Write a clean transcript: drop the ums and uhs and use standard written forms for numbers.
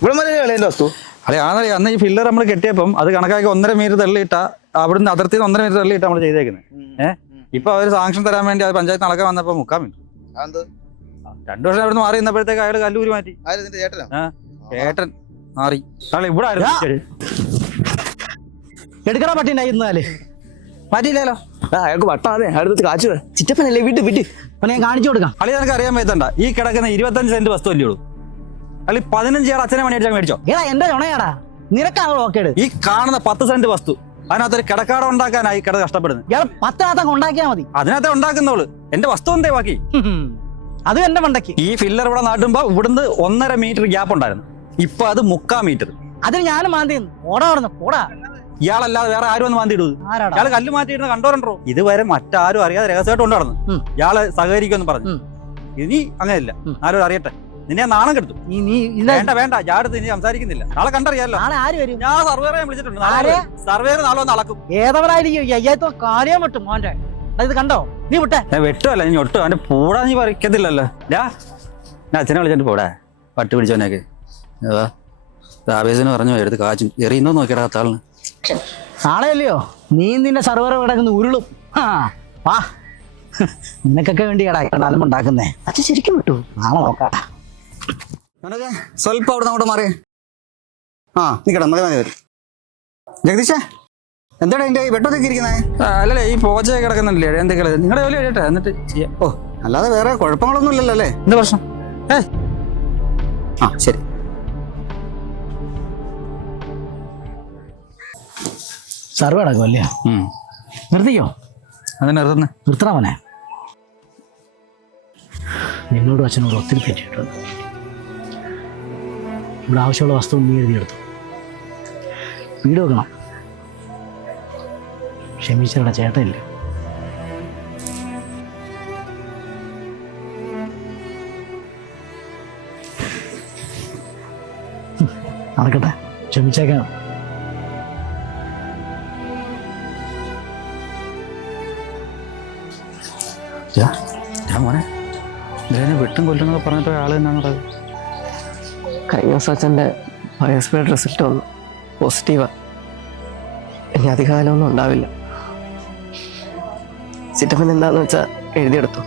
ഇവിടെ എന്റെ വസ്തു അതെ ആണല്ലേ. അന്ന് ഈ ഫില്ലർ നമ്മൾ കെട്ടിയപ്പം അത് കണക്കാക്കി 1.5 മീറ്റർ തള്ളിയിട്ട അവിടുന്ന് അതിർത്തി 1.5 മീറ്റർ തള്ളിയിട്ട നമ്മൾ ചെയ്തേക്കുന്നത്. ഇപ്പൊ അവര് സാങ്ഷൻ തരാൻ വേണ്ടി അത് പഞ്ചായത്ത് നടക്കാൻ വന്നപ്പോ 3/4 മീറ്റർ 2 വർഷം അവിടുന്ന് മാറി നിന്നപ്പോഴത്തേക്ക് അയാൾ കല്ലൂരി മാറ്റി. ഏട്ടൻ മാറി ഇവിടെ എടുക്കണ പട്ടി ഉണ്ടായിരുന്നാല് മാറ്റിയില്ലല്ലോ. അയാൾക്ക് വട്ടാതെ അടുത്ത് കാച്ചു ചിറ്റപ്പനല്ലേ വിട്ട് വിട്ട് അപ്പൊ ഞാൻ കാണിച്ചു കൊടുക്കാം. കളി നിനക്ക് അറിയാൻ പറ്റണ്ട. ഈ കിടക്കുന്ന 25 സെന്റ് വസ്തു അല്ലേ ഉള്ളൂ. അല്ലെ 15 ഏറെ അച്ഛനെ മണി അടിച്ചാൽ മേടിച്ചോ. ഏടാ എന്റെ ചുണയാടാ, നിനക്കാണോ നോക്കേട്. ഈ കാണുന്ന 10 സെന്റ് വസ്തു അതിനകത്തൊരു കിടക്കാടം ഉണ്ടാക്കാനായി കിട കഷ്ടപ്പെടുന്നത്. ഇയാൾ 10 ഉണ്ടാക്കിയാ മതി. അതിനകത്ത് ഉണ്ടാക്കുന്നോളൂ. എന്റെ വസ്തു എന്തേ ബാക്കി? അത് എന്റെ മണ്ടയ്ക്ക്. ഈ ഫില്ലർ ഇവിടെ നാട്ടുമ്പോ ഇവിടുന്ന് 1.5 മീറ്റർ ഗ്യാപ്പ് ഉണ്ടായിരുന്നു. ഇപ്പൊ അത് 3/4 മീറ്റർ. അതിന് ഞാനും മാന്തി ഓടാ ഓടാ. ഇയാളല്ലാതെ വേറെ ആരും ഒന്ന് മാന്തിയിടൂ. ആരാടാ ഇയാൾ കല്ല് മാറ്റിയിരുന്ന കണ്ടോരണ്ടോ. ഇതുവരെ മറ്റാരും അറിയാതെ രഹസ്യമായിട്ട് കൊണ്ട് നടന്നു. ഇയാള് സഹകരിക്കുമെന്ന് പറഞ്ഞു. ഇനി അങ്ങനെയില്ല, ആരും അറിയട്ടെ. നിന്നെ നാണം കെടുത്തു. വേണ്ട വേണ്ട, ജാടുത്ത് ഇനി സംസാരിക്കുന്നില്ല. നാളെ കണ്ടറിയാലോ. നാളെ ആര് വരും? ഞാൻ സർവേറെ വിളിച്ചിട്ടുണ്ട്. സർവേർ നാളെ ഒന്ന് അളക്കും. ഏതവനായിരിക്കും അയ്യായിരത്തോ കാര്യം വിട്ടും മോന്റെ. ഇത് കണ്ടോ നീ വിട്ടെ. ഞാൻ വെട്ടുമല്ല, നീ ഒട്ടും അവന്റെ പൂടാ നീ പറിക്കത്തില്ലല്ലോ. ഞാൻ അച്ഛനെ വിളിച്ചിട്ട് പോടാ പട്ട് പിടിച്ചവനൊക്കെ. ആവേശന് പറഞ്ഞു എടുത്ത് കാച്ചും എറിയുന്നോ നോക്കിയടാ താളിന്. നാളെ അല്ലയോ നീ നിന്റെ സർവർ കിടക്കുന്ന ഉരുളും. വാ, നിനക്കൊക്കെ വേണ്ടി കടാലും ഉണ്ടാക്കുന്നേ. അച്ഛൻ ശരിക്കും വിട്ടു. നാളെ നോക്കാം. സ്വല്പം അവിടെ അങ്ങോട്ട് മാറിയേ. നിക്കടാ മതി മതി വരും. ജഗദീഷേ എന്താണ് എന്റെ ഈ വെട്ടൊക്കെ ഇരിക്കുന്നേ? അല്ലല്ലേ ഈ പോച്ച കിടക്കുന്നില്ലേ എന്തൊക്കെയാണ് നിങ്ങളുടെ ജോലി കഴിയട്ടെ എന്നിട്ട് ചെയ്യാം. ഓ അല്ലാതെ വേറെ കുഴപ്പങ്ങളൊന്നും ഇല്ലല്ലോ അല്ലേ? എന്താ പ്രശ്നം? ശരി. സർവേ അടക്കം അല്ലേ? നിർത്തിക്കോ. അത് നിർത്തണവനെ. നിന്നോടും അച്ഛനോടും ഒത്തിരി പറ്റിയിട്ടുണ്ട്. ഇവിടെ ആവശ്യമുള്ള വസ്തു നീ എഴുതിയെടുത്തു. വീട് വെക്കണം. ക്ഷമിച്ചവരുടെ ചേട്ടയില്ല. നടക്കട്ടെ, ക്ഷമിച്ചേക്കാം. മോനെ വെട്ടും കൊല്ലുന്നൊക്കെ പറഞ്ഞിട്ട് ആള് തന്നെയാണ്. കഴിഞ്ഞ ദിവസം അച്ഛൻ്റെ ബയോസ്പീഡ് റിസൾട്ട് വന്നു, പോസിറ്റീവാ. ഇനി അധികകാലമൊന്നും ഉണ്ടാവില്ല. ചിറ്റപ്പൻ എന്താണെന്ന് വെച്ചാൽ എഴുതിയെടുത്തു.